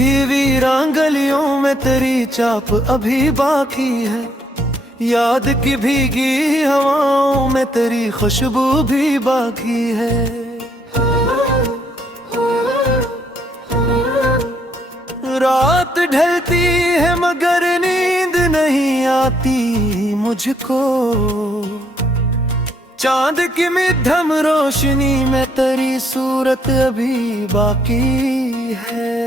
देखी वीरान गलियों में तेरी चाप अभी बाकी है, याद की भीगी हवाओं में तेरी खुशबू भी बाकी है। रात ढलती है मगर नींद नहीं आती मुझको, चांद की मध्यम रोशनी में तेरी सूरत अभी बाकी है।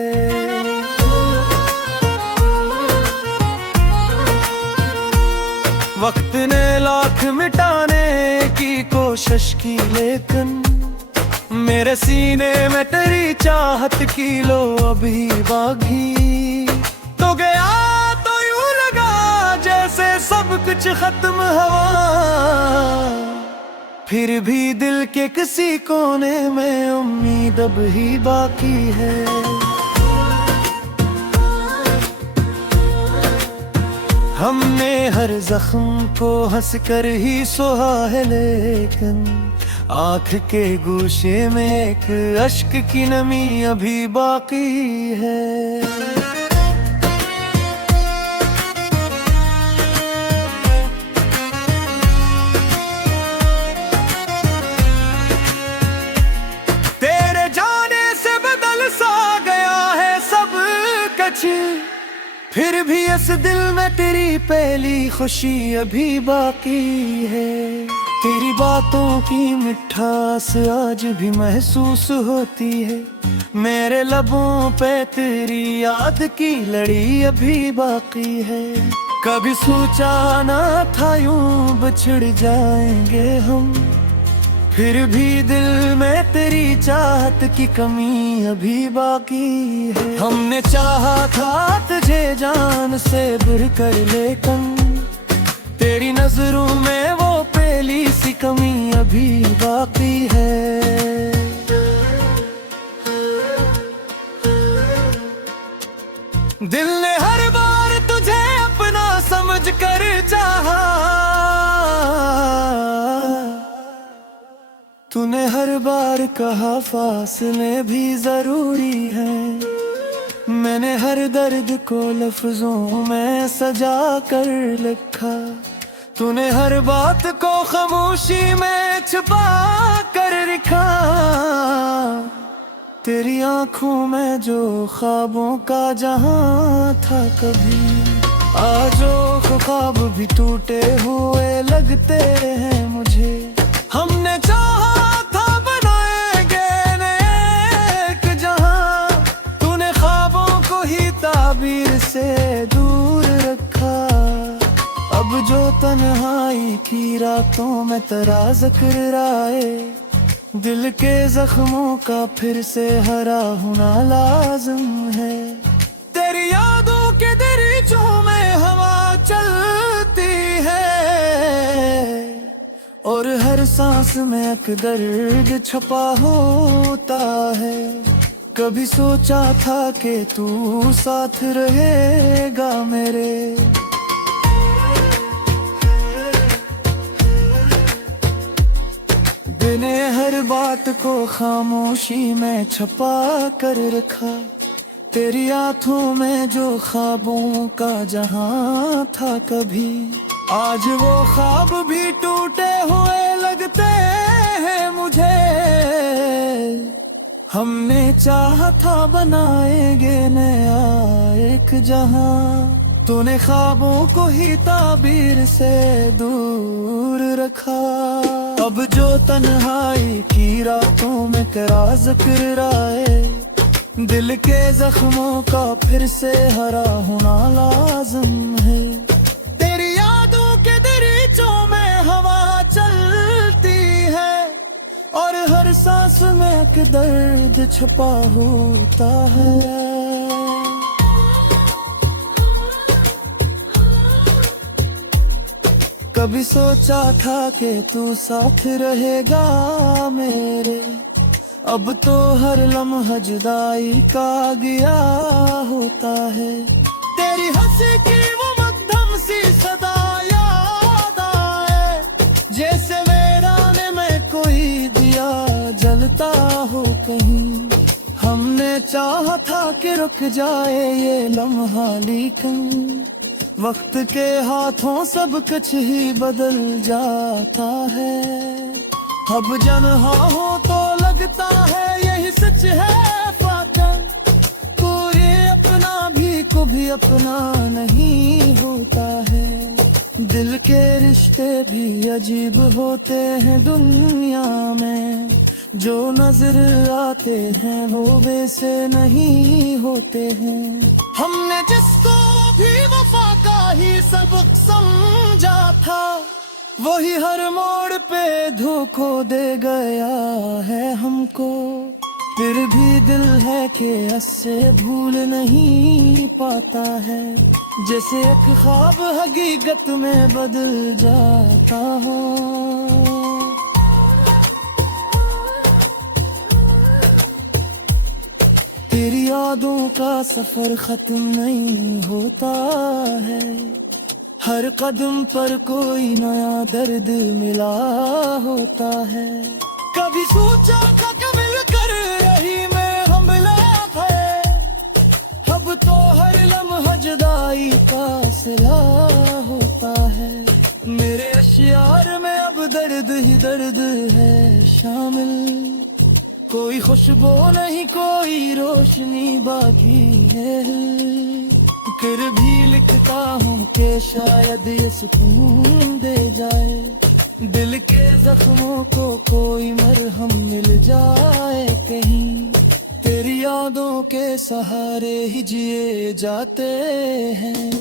वक्त ने लाख मिटाने की कोशिश की लेकिन मेरे सीने में तेरी चाहत की लो अभी बाकी। तो गया तो यूं लगा जैसे सब कुछ खत्म हुआ, फिर भी दिल के किसी कोने में उम्मीद अब ही बाकी है। हमने हर जख्म को हंस कर ही सोहा है, लेकिन आँख के गोशे में एक अश्क की नमी अभी बाकी है। तेरे जाने से बदल सा गया है सब कुछ, फिर भी इस दिल में तेरी पहली खुशी अभी बाकी है। तेरी बातों की मिठास आज भी महसूस होती है, मेरे लबों पे तेरी याद की लड़ी अभी बाकी है। कभी सोचा ना था यूं बिछड़ जाएंगे हम, फिर भी दिल में तेरी चाहत की कमी अभी बाकी है। हमने चाहा था तुझे जान से बढ़कर, लेकिन तेरी नजरों में वो पहली सी कमी अभी बाकी है। दिल ने हर बार तुझे अपना समझ कर चाहा, तूने हर बार कहा फासले भी जरूरी हैं। मैंने हर दर्द को लफ्जों में सजा कर लिखा, तूने हर बात को खामोशी में छुपा कर रखा। तेरी आंखों में जो ख्वाबों का जहां था कभी, आज वो ख्वाब भी टूटे हुए लगते हैं मुझे। हमने चाहा था बनाएंगे एक जहां, तूने ख्वाबों को ही ताबीर से दूर रखा। अब जो तन्हाई की रातों में तेरा जिक्र आए, दिल के जख्मों का फिर से हरा होना लाज़िम है। तेरी यादों के दरीचों में हवा चलती है, और हर सांस में एक दर्द छुपा होता है। कभी सोचा था कि तू साथ रहेगा मेरे, मैंने हर बात को खामोशी में छुपा कर रखा। तेरी आंखों में जो ख्वाबों का जहां था कभी, आज वो ख्वाब भी टूटे हुए लगते हैं मुझे। हमने चाहा था बनाएंगे नया एक जहां, तूने ख्वाबों को ही ताबीर से दूर रखा। अब जो तन्हाई की रातों में तेरा जिक्र आए, दिल के जख्मों का फिर से हरा होना लाज़िम है। तेरी यादों के दरीचों में हवा चलती है, और हर सांस में एक दर्द छुपा होता है। कभी सोचा था कि तू साथ रहेगा मेरे, अब तो हर लम्हा जुदाई का गया होता है। तेरी हंसी की वो मध्यम सी सदा याद आए, जैसे वीराने में कोई दिया जलता हो कहीं। हमने चाहा था कि रुक जाए ये लम्हा, लेकिन वक्त के हाथों सब कुछ ही बदल जाता है। अब जन्हा हो तो लगता है यही सच है फाकन, कोई अपना भी कभी अपना नहीं होता है। दिल के रिश्ते भी अजीब होते हैं दुनिया में, जो नजर आते हैं वो वैसे नहीं होते हैं। हमने जिसको भी वफा का ही सबक समझा था, वही हर मोड़ पे धोखा दे गया है हमको। फिर भी दिल है कि उससे भूल नहीं पाता है, जैसे एक ख्वाब हकीकत में बदल जाता हो। तेरी यादों का सफर खत्म नहीं होता है, हर कदम पर कोई नया दर्द मिला होता है। कभी सोचा था कि मिलकर यही में हम मिलाप है, अब तो हर लम्हा जुदाई का सिला होता है। मेरे अशियार में अब दर्द ही दर्द है शामिल, कोई खुशबू नहीं कोई रोशनी बाकी है। फिर भी लिखता हूँ कि शायद ये सुकून दे जाए, दिल के जख्मों को कोई मरहम मिल जाए कहीं। तेरी यादों के सहारे ही जिए जाते हैं,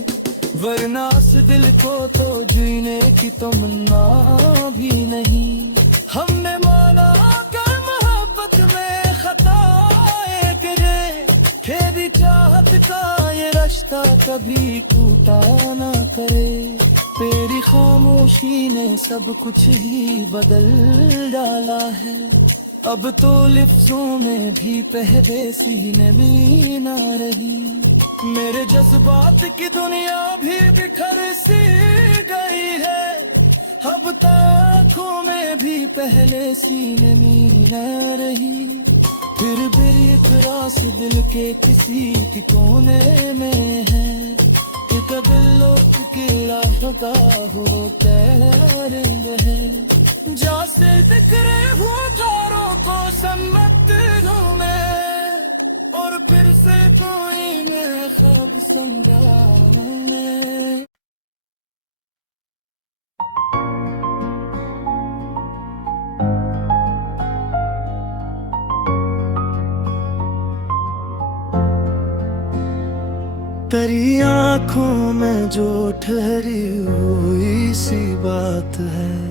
वरना इस दिल को तो जीने की तमन्ना भी नहीं। हमने माना कर मोहब्बत में खताएं करे, तेरी चाहत का ये रिश्ता कभी टूटा ना करे। तेरी खामोशी ने सब कुछ ही बदल डाला है, अब तो लिफ्ज़ों में भी पहले सीने भी ना रही। मेरे जज्बात की दुनिया भी बिखर सी गई है, अब तो आँखों में भी पहले सीने में ना रही। फिर भी एक रास दिल के किसी के कोने में है, लोक के राह का हो रंग है। जैसे दिख रहे हो तारों को सन्मत में, और फिर से कोई मैं ख्वाब समझा मैं। तेरी आँखों में जो ठहरी हुई सी बात है,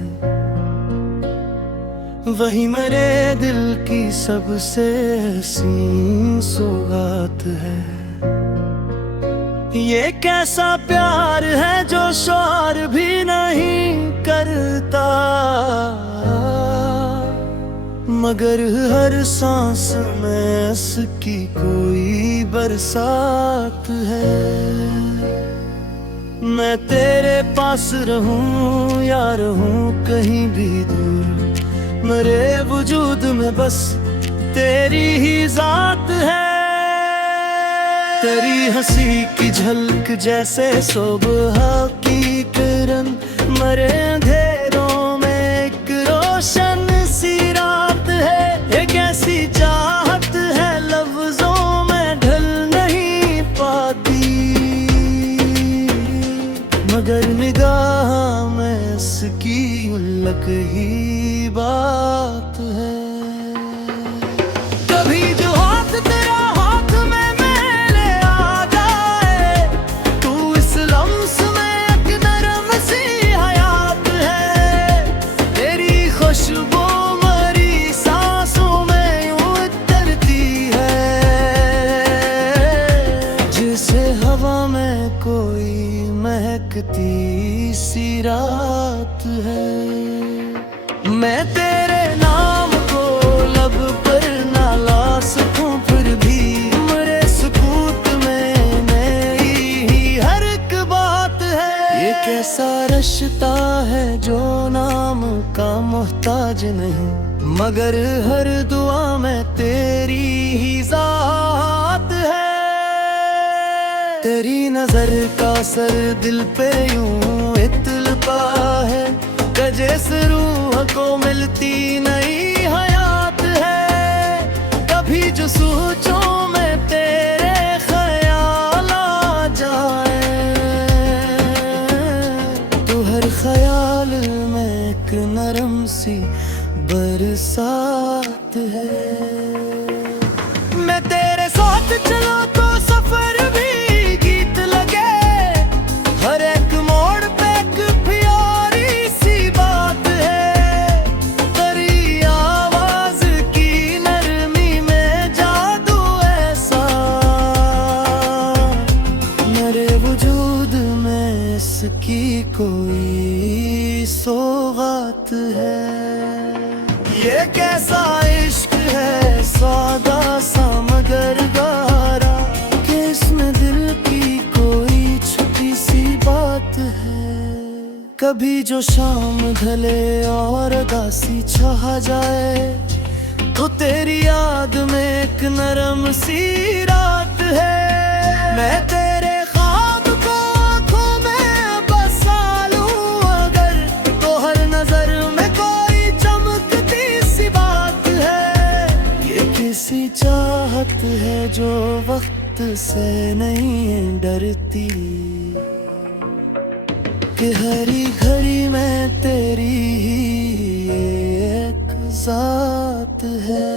वही मेरे दिल की सबसे हसीन सौगात है। ये कैसा प्यार है जो शौर भी नहीं करता, मगर हर सांस में इसकी कोई बरसात है। मैं तेरे पास रहूं या रहूं कहीं भी दूर, मेरे वजूद में बस तेरी ही जात है। तेरी हंसी की झलक जैसे सुबह की किरण, मेरे अंधेरों में एक रोशन सी रात है। एक ऐसी चाहत है लफ्जों में ढल नहीं पाती, मगर निगाह में इसकी उल्लक ही बात है। कभी जो हाथ तेरा हाथ में मेरे आ जाए, तू इस लम्स में एक नरम सी हयात है। तेरी खुशबू मरी सांसों में यूं उतरती है, जैसे हवा में कोई महकती सी रात है। मैं तेरे नाम को लब पर ना ला सकूं, फिर भी मेरे सुकूत में मेरी ही हर एक बात है। ये कैसा रिश्ता है जो नाम का मोहताज नहीं, मगर हर दुआ में तेरी ही ज़ात तेरी नजर का असर दिल पे यूं इतलपा है, जैसे रूह को मिलती नई हयात है। कभी जो सोचूं मैं तेरे ख्याल आ जाए, तो हर ख्याल में एक नरम सी बरसात है। मैं तेरे साथ चला तो सफर भी गीत लगे, हर एक मोड़ पे एक प्यारी सी बात है। तेरी आवाज की नरमी में जादू ऐसा, मेरे वजूद में इसकी कोई सौगात है। ये कैसा इश्क है सादा सा मगर गहरा, कि इसमें दिल की कोई छुपी सी बात है। कभी जो शाम ढले और उदासी छा जाए, तो तेरी याद में एक नरम सी रात है। मैं तेरे ख्वाब को आँखों में बसा लूं अगर, तो हर नजर में कोई चमकती सी बात है। ये किसी चाहत है जो वक्त से नहीं डरती, कि हरी घड़ी में तेरी ही एक जात है।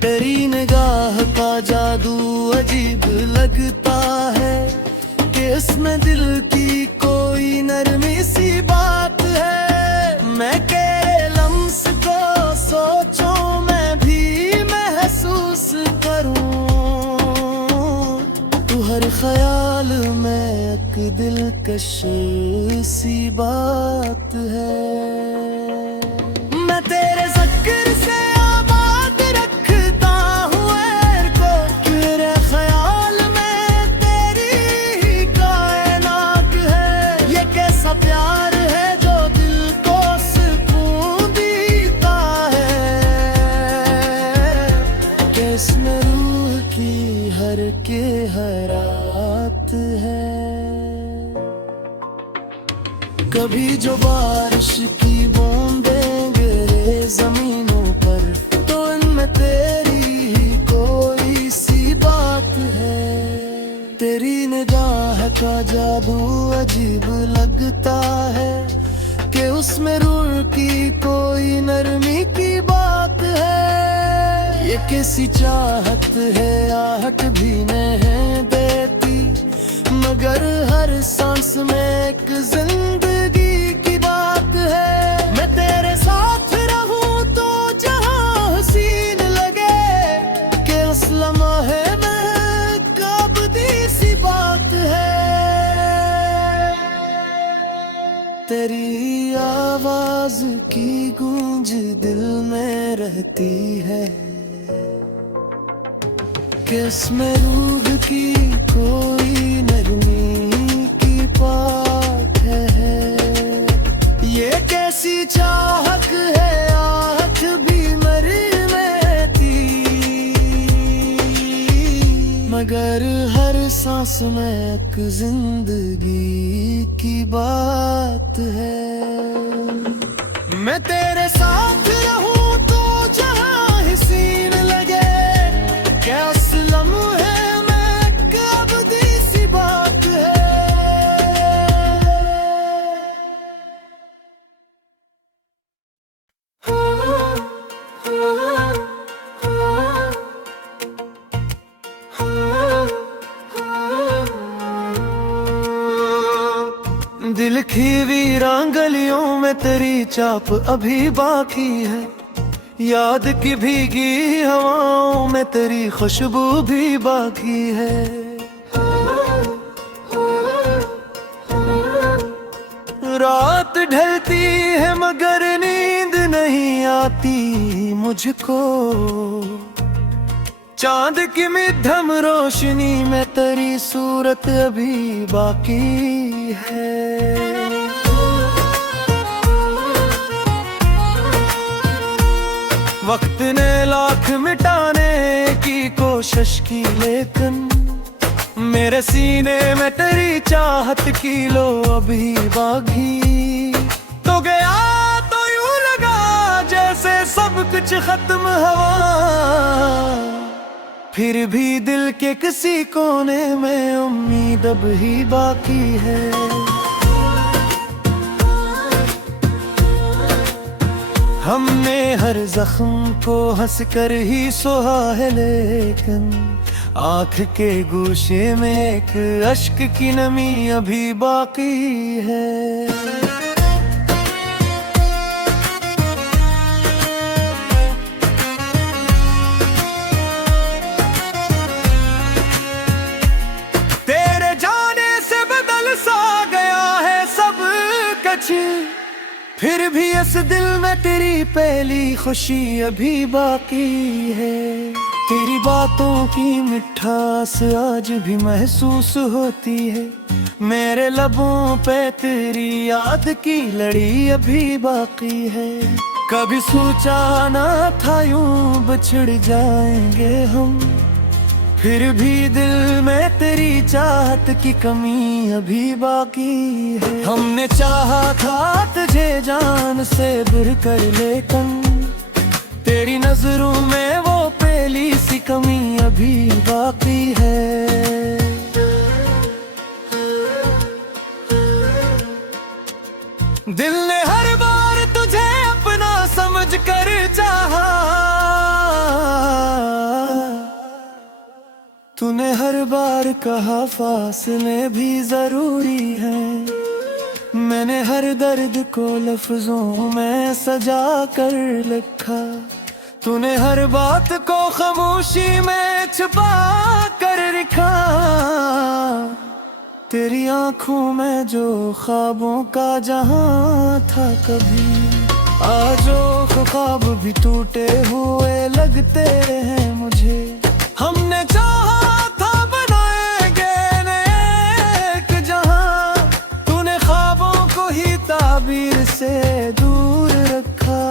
तेरी निगाह का जादू अजीब लगता है, कि इसमें दिल की कोई नरमी सी बात है। मैं के लम्स को सोचूं मैं भी महसूस करूं, तू हर ख्याल में एक दिलकश सी बात है। मैं तेरे ज़िक्र से आबाद रखता हूँ एर को, मेरे ख्याल में तेरी ही कायनात है। ये कैसा प्यार है जो दिल को सुकून देता है, कि इसमें रूह की हर के हरात है। कभी जो बारिश की बूंदें गिरे जमीनों पर, तो इनमें तेरी ही कोई सी बात है। तेरी निगाह का जादू अजीब लगता है, कि उसमें रूह की कोई नरमी की बात है। ये किसी चाहत है आहट भी नहीं देती, मगर हर सांस में एक जिंदगी की बात है। मैं तेरे साथ रहूं तो जहां हसीन लगे, कि उस लम्हे में काबदी सी बात है। तेरी आवाज की गूंज दिल में रहती है, कि इसमें रूह की कोई नरमी की बात है। ये कैसी चाहत है आहट भी मरी में थी, मगर हर सांस में एक जिंदगी की बात है। मैं तेरे साथ रहूं तो जहां हसीन लगे, क्या उस लम्हे में काबदी सी बात है। दिल की वीरान गलियों में तेरी चाप अभी बाकी है, याद की भीगी हवाओं में तेरी खुशबू भी बाकी है। रात ढलती है मगर नींद नहीं आती मुझको, चांद की मध्यम रोशनी में तेरी सूरत अभी बाकी है। वक्त ने लाख मिटाने की कोशिश की, लेकिन मेरे सीने में तेरी चाहत की लो अभी बागी। तो गया तो यूं लगा जैसे सब कुछ खत्म हवा, फिर भी दिल के किसी कोने में उम्मीद अब ही बाकी है। हमने हर जख्म को हंस कर ही सोहा है, लेकिन आँख के गोशे में एक अश्क की नमी अभी बाकी है। तेरे जाने से बदल सा गया है सब कुछ, फिर भी इस दिल में तेरी पहली खुशी अभी बाकी है। तेरी बातों की मिठास आज भी महसूस होती है, मेरे लबों पे तेरी याद की लड़ी अभी बाकी है। कभी सोचा ना था यूं बिछड़ जाएंगे हम, फिर भी दिल में तेरी चाहत की कमी अभी बाकी है। हमने चाहा था तुझे जान से दूर कर, लेकिन तेरी नजरों में वो पहली सी कमी अभी बाकी है। दिल ने हर बार तुझे अपना समझ कर चाहा, तूने हर बार कहा फासले भी जरूरी हैं। मैंने हर दर्द को लफ्जों में सजा कर लिखा, तूने हर बात को खामोशी में छुपा कर रखा। तेरी आंखों में जो ख्वाबों का जहां था कभी, आज वो ख्वाब भी टूटे हुए लगते हैं मुझे। हमने चाहा था बनाएंगे एक जहां, तूने ख्वाबों को ही ताबीर से दूर रखा।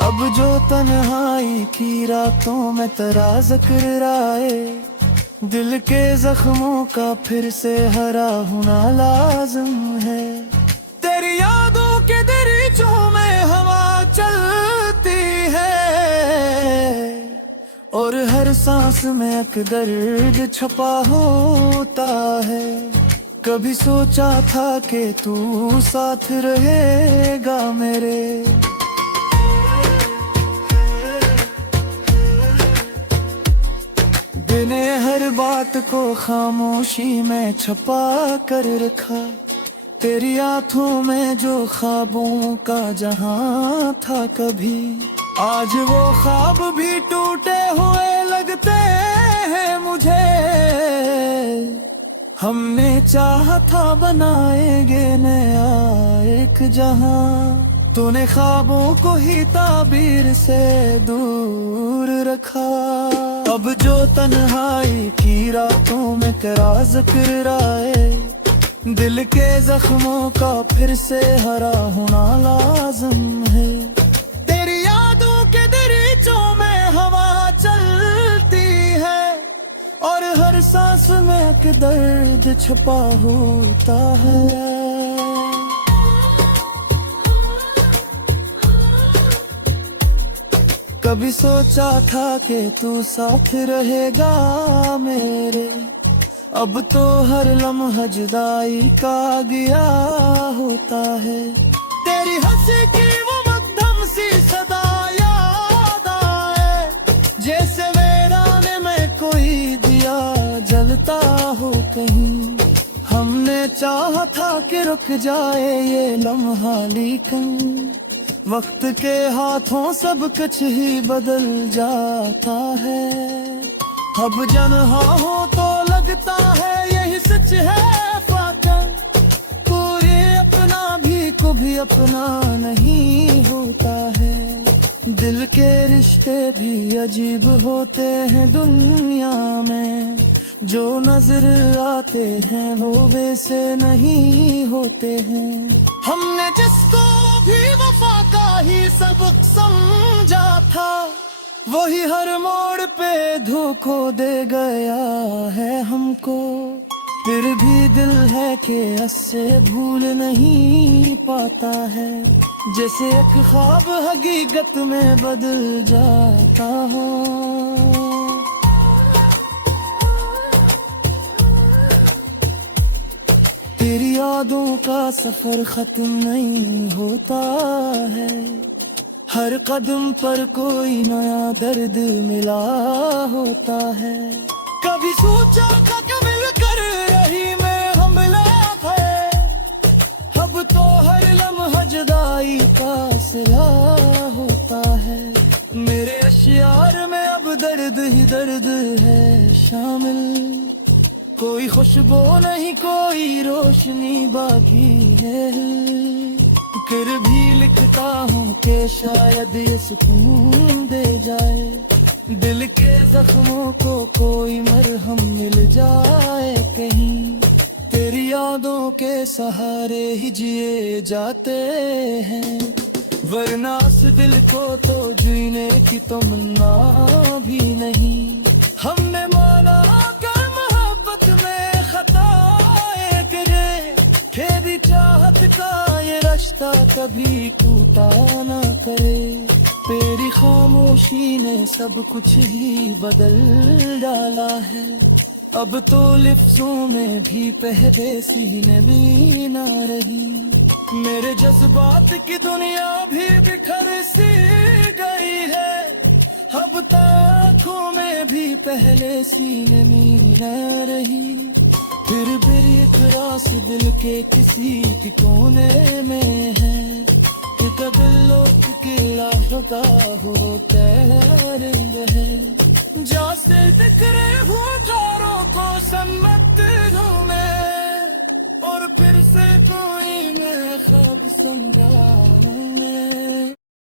अब जो तन्हाई की रातों में तेरा जिक्र आए, दिल के जख्मों का फिर से हरा होना लाज़िम है। तेरी यादों के दरीचों में हवा चलती है, और हर सांस में एक दर्द छुपा होता है। कभी सोचा था कि तू साथ रहेगा मेरे, मैंने हर बात को खामोशी में छुपा कर रखा। तेरी आंखों में जो ख्वाबों का जहां था कभी, आज वो ख्वाब भी टूटे हुए लगते हैं मुझे। हमने चाहा था बनाएंगे नया एक जहां, तूने ख्वाबों को ही ताबीर से दूर रखा। अब जो तन्हाई की रातों में तेरा जिक्र आए, दिल के जख्मों का फिर से हरा होना लाज़िम है। तेरी यादों के दरीचों में हवा चलती है, और हर सांस में एक दर्द छुपा होता है। कभी सोचा था कि तू साथ रहेगा मेरे, अब तो हर लम्हा जुदाई का गया होता है। तेरी हंसी की वो मध्यम सी सदा याद आए, जैसे वीराने में कोई दिया जलता हो कहीं। हमने चाहा था कि रुक जाए ये लम्हा, लेकिन वक्त के हाथों सब कुछ ही बदल जाता है। अब जन्हा हो तो लगता है यही सच है फाकर, कोई अपना भी कभी अपना नहीं होता है। दिल के रिश्ते भी अजीब होते हैं दुनिया में, जो नजर आते हैं वो वैसे नहीं होते हैं। हमने जिसको भी वफा का ही सबक समझा था, वही हर मोड़ पे धोखा दे गया है हमको, फिर भी दिल है कि उससे भूल नहीं पाता है। जैसे एक ख्वाब हकीकत में बदल जाता हो। तेरी यादों का सफर खत्म नहीं होता है, हर कदम पर कोई नया दर्द मिला होता है। कभी सोचा था कि मिलकर यही में हम लाख है, अब तो हर लम्हा जुदाई का सिला होता है। मेरे अशियार में अब दर्द ही दर्द है शामिल, कोई खुशबू नहीं कोई रोशनी बाकी है। फिर भी लिखता हूँ कि शायद ये सुकून दे जाए, दिल के जख्मों को कोई मरहम मिल जाए कहीं। तेरी यादों के सहारे ही जिए जाते हैं, वरना इस दिल को तो जीने की तमन्ना भी नहीं। हमने माना कर मोहब्बत में खताएं करे, तेरी चाहत का ये रिश्ता कभी टूटा ना करे। तेरी खामोशी ने सब कुछ ही बदल डाला है, अब तो लिफ्ज़ों में भी पहले सीने भी ना रही। मेरे जज्बात की दुनिया भी बिखर सी गई है, अब तो आँखों में भी पहले सीने में ना रही। फिर भी एक रास दिल के किसी के कोने में है, दिलों के लागा हो तैरंग है। जैसे बिखरे हुए तारों को समेटूं मैं, और फिर से कोई मैं ख्वाब समझा मैं।